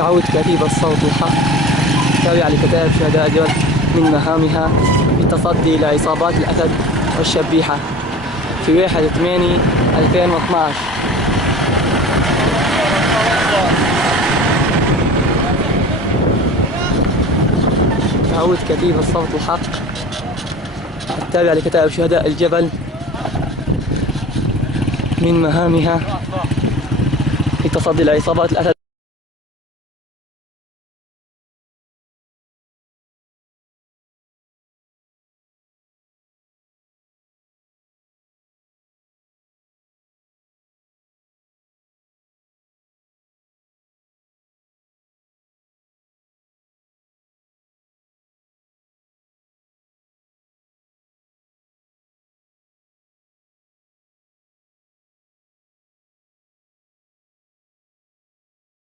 تعود كتيبة الصوت الحق تابعة لكتائب شهداء الجبل من مهامها التصدي لعصابات الأسد والشبيحة في 1/8/2012. تعود كتيبة الصوت الحق التابعة لكتائب شهداء الجبل من مهامها التصدي لعصابات الأسد